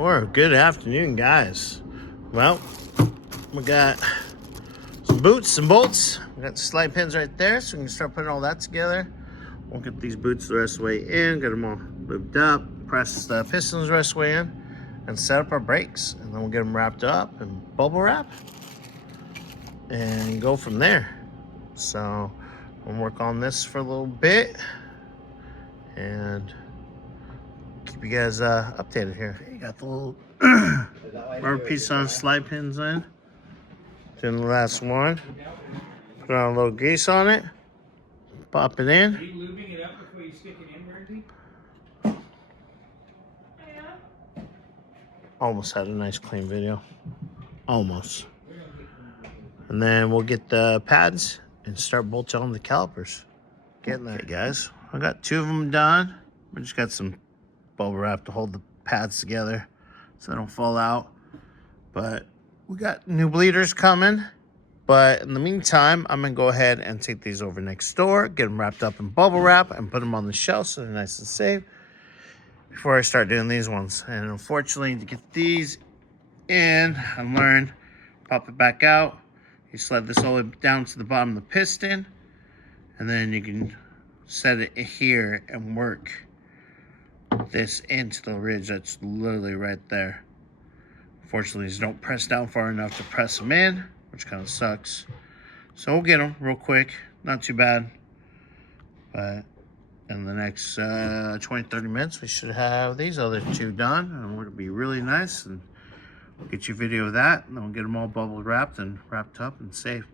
Or good afternoon, guys. Well, we got some boots, some bolts. We got the slide pins right there, so we can start putting all that together. We'll get these boots the rest of the way in, get them all lubed up, press the pistons the rest of the way in, and set up our brakes. And then we'll get them wrapped up and bubble wrap and go from there. So we'll work on this for a little bit and keep you guys updated here. You got the little rubber piece on slide pins in. Doing the last one. Put on a little grease on it. Pop it in. Are you lubing it up before you stick it in, Randy? Almost had a nice clean video. Almost. And then we'll get the pads and start bolting on the calipers. Getting there, guys. I got 2 of them done. We just got some bubble wrap to hold the pads together so they don't fall out. But we got new bleeders coming. But in the meantime, I'm gonna go ahead and take these over next door, get them wrapped up in bubble wrap and put them on the shelf so they're nice and safe before I start doing these ones. And unfortunately, to get these in, I learned, pop it back out. You slide this all the way down to the bottom of the piston, and then you can set it here and work this into the ridge that's literally right there. Unfortunately, these don't press down far enough to press them in, which kind of sucks. So we'll get them real quick, not too bad. But in the next 20-30 minutes, we should have these other 2 done, and it'll be really nice. And we'll get you a video of that, and then we'll get them all bubble wrapped and wrapped up and safe.